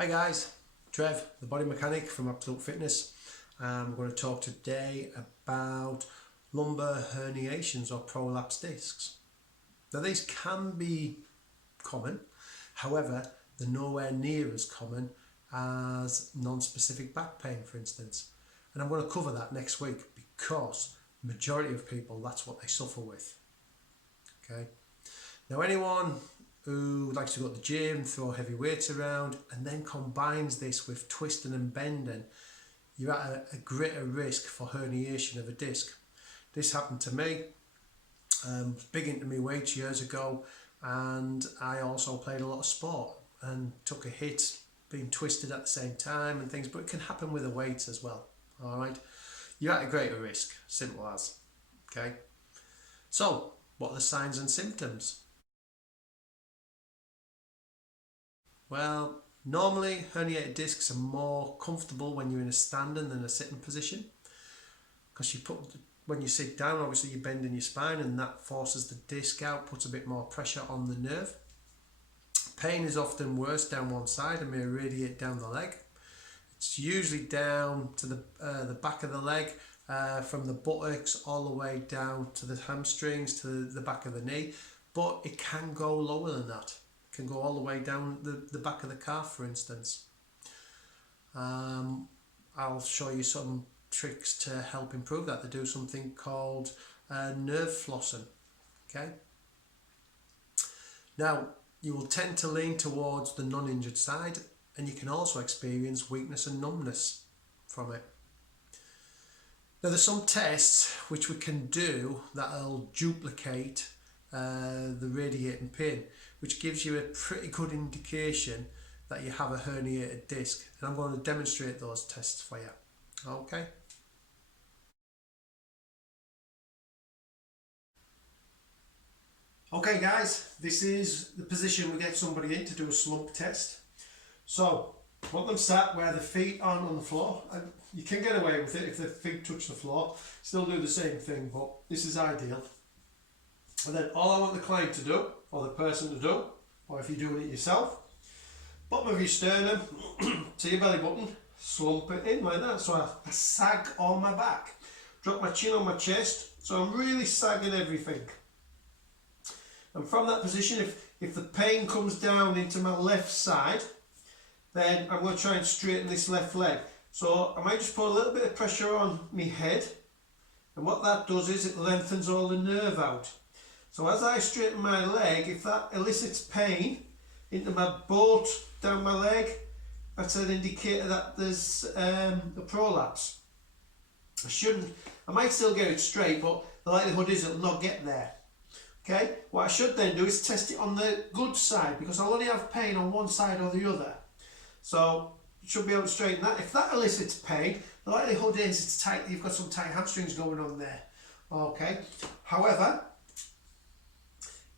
Hi guys, Trev, the body mechanic from Absolute Fitness. I'm going to talk today about lumbar herniations or prolapse discs. Now these can be common, however they're nowhere near as common as non-specific back pain, for instance. And I'm going to cover that next week because the majority of people, that's what they suffer with. Okay. Now anyone who likes to go to the gym, throw heavy weights around, and then combines this with twisting and bending, you're at a greater risk for herniation of a disc. This happened to me. I was big into my weights years ago, and I also played a lot of sport and took a hit being twisted at the same time and things, but it can happen with the weights as well. All right, you're at a greater risk, simple as. Okay, so what are the signs and symptoms? Well, normally herniated discs are more comfortable when you're in a standing than a sitting position, because when you sit down, obviously you're bending your spine and that forces the disc out, puts a bit more pressure on the nerve. Pain is often worse down one side and may radiate down the leg. It's usually down to the back of the leg, from the buttocks all the way down to the hamstrings, to the back of the knee, but it can go lower than that. Can go all the way down the back of the calf, for instance. I'll show you some tricks to help improve that. They do something called nerve flossing. Okay. Now you will tend to lean towards the non-injured side, and you can also experience weakness and numbness from it. Now there's some tests which we can do that'll duplicate the radiating pain, which gives you a pretty good indication that you have a herniated disc, and I'm going to demonstrate those tests for you. Okay. Okay guys, this is the position we get somebody in to do a slump test. So want them sat where the feet aren't on the floor, and you can get away with it if the feet touch the floor, still do the same thing, but this is ideal. And then all I want the client to do, or the person to do, or if you're doing it yourself, bottom of your sternum to your belly button, slump it in like that, so I sag on my back, drop my chin on my chest, so I'm really sagging everything. And from that position, if the pain comes down into my left side, then I'm going to try and straighten this left leg. So I might just put a little bit of pressure on my head, and what that does is it lengthens all the nerve out. So as I straighten my leg, if that elicits pain into my boat down my leg, that's an indicator that there's a prolapse. I might still get it straight, but the likelihood is it'll not get there. Okay, what I should then do is test it on the good side, because I'll only have pain on one side or the other. So you should be able to straighten that. If that elicits pain, the likelihood is it's tight, you've got some tight hamstrings going on there. Okay, however,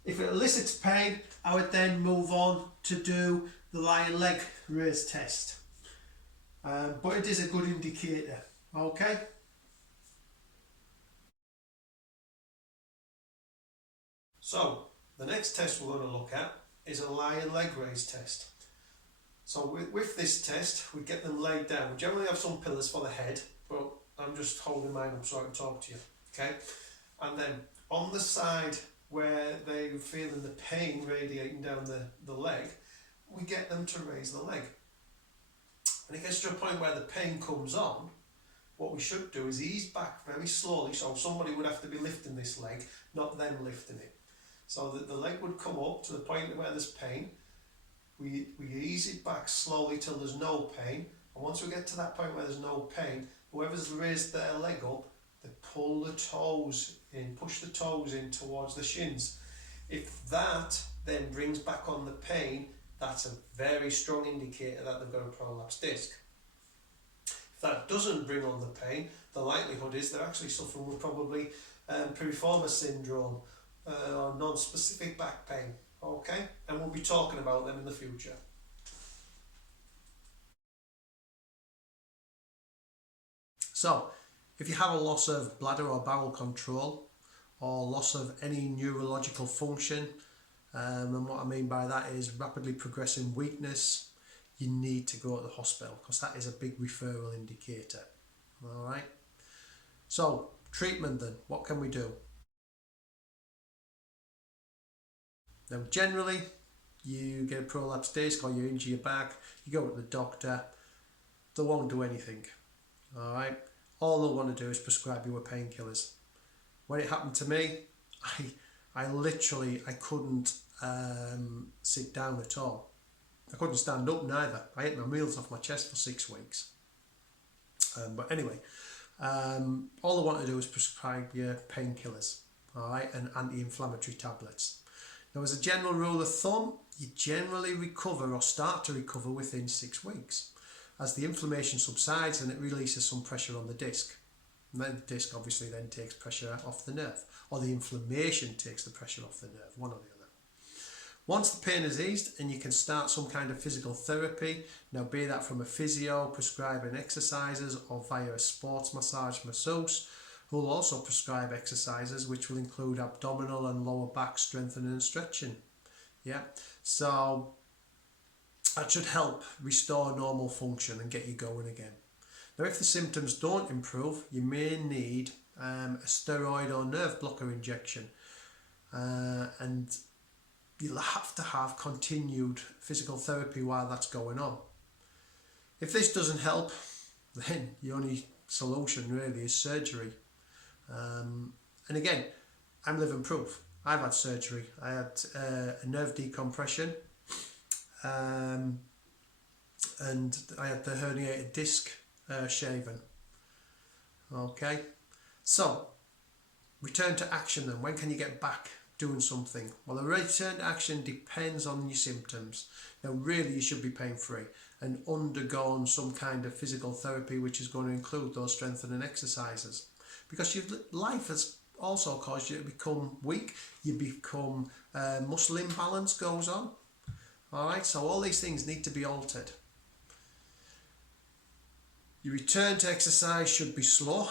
if it elicits pain, I would then move on to do the lion leg raise test. But it is a good indicator. Okay. So the next test we're going to look at is a lion leg raise test. So with this test, we get them laid down. We generally have some pillars for the head, but I'm just holding mine up so I can talk to you. Okay. And then on the side where they're feeling the pain radiating down the leg, we get them to raise the leg. And it gets to a point where the pain comes on, what we should do is ease back very slowly, so somebody would have to be lifting this leg, not them lifting it. So that the leg would come up to the point where there's pain, we ease it back slowly till there's no pain, and once we get to that point where there's no pain, whoever's raised their leg up, they pull the toes in, push the toes in towards the shins. If that then brings back on the pain, that's a very strong indicator that they've got a prolapse disc. If that doesn't bring on the pain, the likelihood is they're actually suffering with probably piriformis syndrome or non-specific back pain. Okay, and we'll be talking about them in the future. So, if you have a loss of bladder or bowel control, or loss of any neurological function, and what I mean by that is rapidly progressing weakness, you need to go to the hospital, because that is a big referral indicator. All right. So treatment then, what can we do? Now generally, you get a prolapsed disc or you injure your back, you go to the doctor, they won't do anything. All right. All they'll want to do is prescribe you with painkillers. When it happened to me, I couldn't sit down at all. I couldn't stand up neither. I ate my meals off my chest for 6 weeks. But anyway, all they want to do is prescribe you painkillers, all right, and anti-inflammatory tablets. Now, as a general rule of thumb, you generally recover or start to recover within 6 weeks, as the inflammation subsides and it releases some pressure on the disc. And then the disc obviously then takes pressure off the nerve, or the inflammation takes the pressure off the nerve, one or the other. Once the pain is eased and you can start some kind of physical therapy, now be that from a physio prescribing exercises or via a sports massage masseuse, who will also prescribe exercises which will include abdominal and lower back strengthening and stretching. Yeah, so that should help restore normal function and get you going again. Now, if the symptoms don't improve, you may need a steroid or nerve blocker injection, and you'll have to have continued physical therapy while that's going on. If this doesn't help, then the only solution really is surgery. And again, I'm living proof. I've had surgery. I had a nerve decompression, and I had the herniated disc shaven. Okay, so return to action then. When can you get back doing something? Well, the return to action depends on your symptoms. Now really, you should be pain free and undergone some kind of physical therapy, which is going to include those strengthening exercises, because life has also caused you to become weak. You become muscle imbalance goes on. All right, so all these things need to be altered. Your return to exercise should be slow,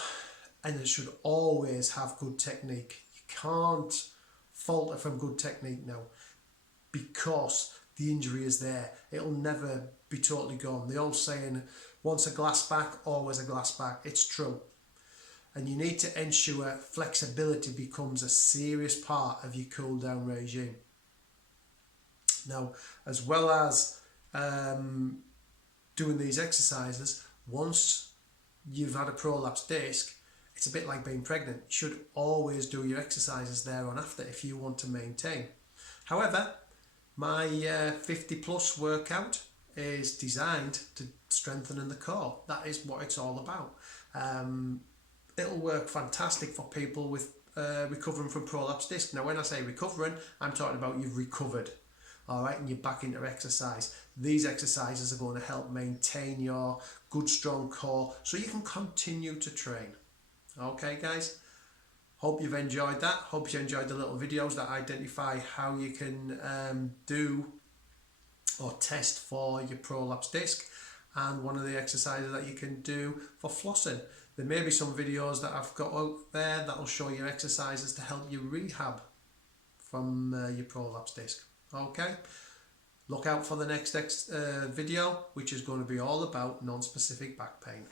and it should always have good technique. You can't falter from good technique now, because the injury is there. It'll never be totally gone. The old saying, once a glass back, always a glass back. It's true. And you need to ensure flexibility becomes a serious part of your cool down regime. Now, as well as doing these exercises, once you've had a prolapsed disc, it's a bit like being pregnant. You should always do your exercises there on after if you want to maintain. However, my 50 plus workout is designed to strengthen the core. That is what it's all about. It'll work fantastic for people with recovering from prolapsed disc. Now, when I say recovering, I'm talking about you've recovered, all right, and you're back into exercise. These exercises are going to help maintain your good, strong core so you can continue to train. Okay, guys? Hope you've enjoyed that. Hope you enjoyed the little videos that identify how you can do or test for your prolapsed disc, and one of the exercises that you can do for flossing. There may be some videos that I've got out there that will show you exercises to help you rehab from your prolapsed disc. Okay, look out for the next video, which is going to be all about non-specific back pain.